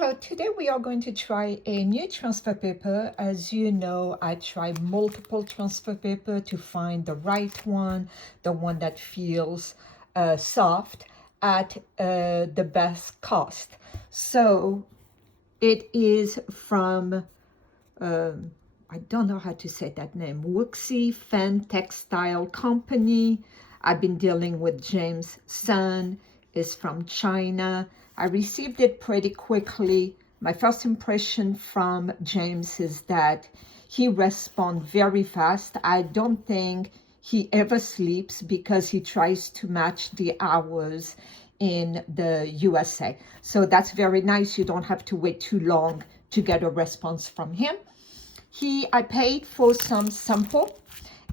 Hello, today we are going to try a new transfer paper. As you know, I try multiple transfer paper to find the right one, the one that feels soft at the best cost. So it is from, I don't know how to say that name, Wuxi Tphen Textile Company. I've been dealing with James' son, is from China. I received it pretty quickly. My first impression from James is that he responds very fast. I don't think he ever sleeps because he tries to match the hours in the USA. So that's very nice. You don't have to wait too long to get a response from him. I paid for some sample,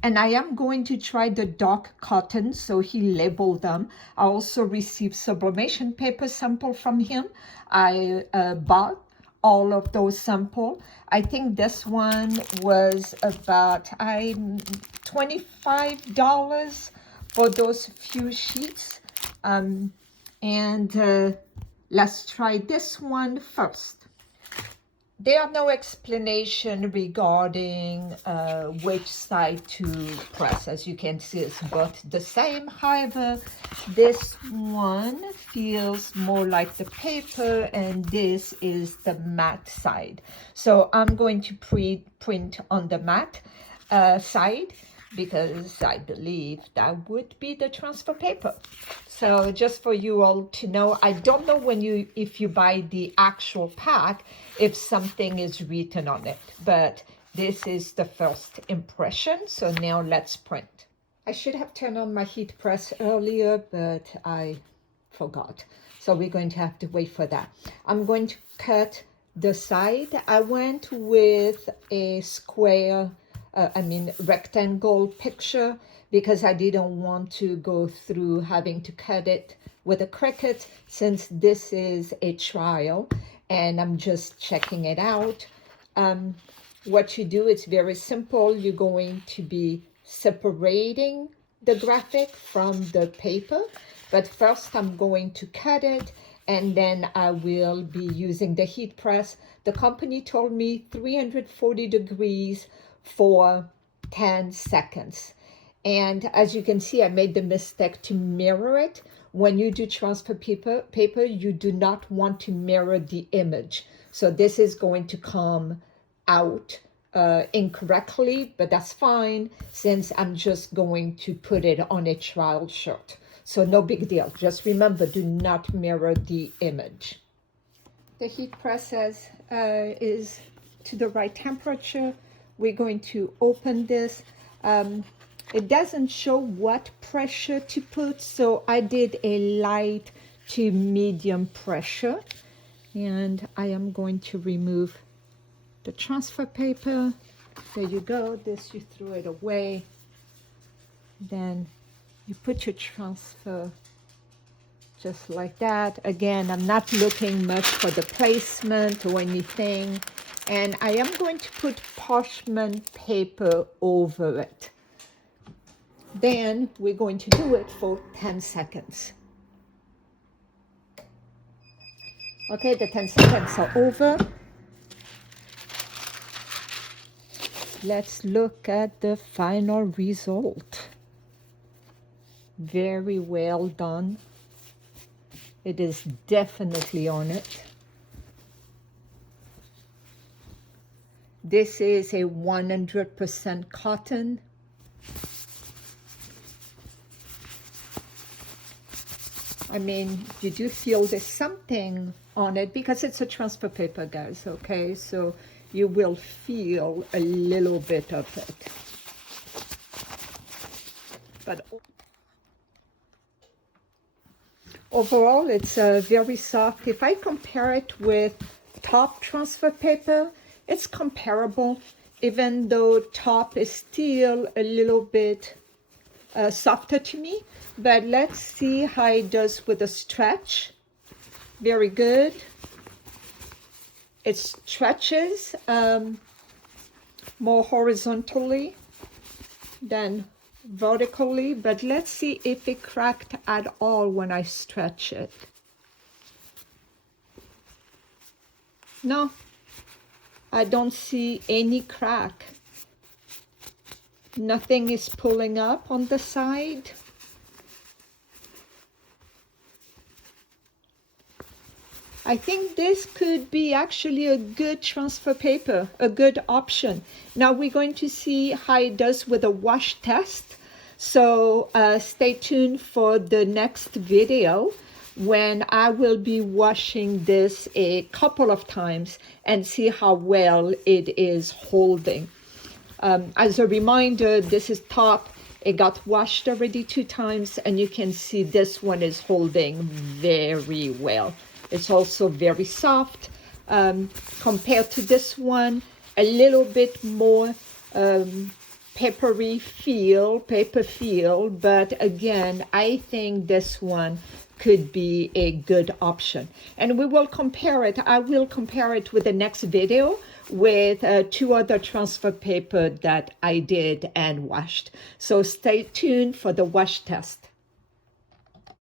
and I am going to try the dark cotton, so he labeled them. I also received sublimation paper sample from him. I bought all of those sample. I think this one was about $25 for those few sheets. Let's try this one first. There are no explanation regarding which side to press. As you can see, it's both the same. However, this one feels more like the paper, and this is the matte side. So I'm going to print on the matte side, because I believe that would be the transfer paper. So just for you all to know, I don't know if you buy the actual pack, if something is written on it, but this is the first impression. So now let's print. I should have turned on my heat press earlier, but I forgot. So we're going to have to wait for that. I'm going to cut the side. I went with a square rectangle picture because I didn't want to go through having to cut it with a Cricut, since this is a trial and I'm just checking it out. What you do is very simple. You're going to be separating the graphic from the paper, but first I'm going to cut it, and then I will be using the heat press. The company told me 340 degrees for 10 seconds. And as you can see, I made the mistake to mirror it. When you do transfer paper, you do not want to mirror the image. So this is going to come out incorrectly, but that's fine, since I'm just going to put it on a trial shirt. So no big deal. Just remember, do not mirror the image. The heat press is to the right temperature. We're going to open this. It doesn't show what pressure to put, so I did a light to medium pressure. And I am going to remove the transfer paper. There you go. This, you threw it away. Then you put your transfer just like that. Again, I'm not looking much for the placement or anything. And I am going to put parchment paper over it. Then we're going to do it for 10 seconds. Okay, the 10 seconds are over. Let's look at the final result. Very well done. It is definitely on it. This is a 100% cotton. I mean, you do feel there's something on it because it's a transfer paper, guys, okay? So you will feel a little bit of it. But overall, it's very soft. If I compare it with top transfer paper, it's comparable, even though top is still a little bit softer to me. But let's see how it does with the stretch. Very good. It stretches more horizontally than vertically, but let's see if it cracked at all when I stretch it. No, I don't see any crack. Nothing is pulling up on the side. I think this could be actually a good transfer paper, a good option. Now we're going to see how it does with a wash test. So stay tuned for the next video when I will be washing this a couple of times and see how well it is holding. As a reminder, this is top. It got washed already 2 times, and you can see this one is holding very well. It's also very soft compared to this one, a little bit more paper feel, but again, I think this one could be a good option. And we will compare it. I will compare it with the next video with 2 other transfer paper that I did and washed. So stay tuned for the wash test.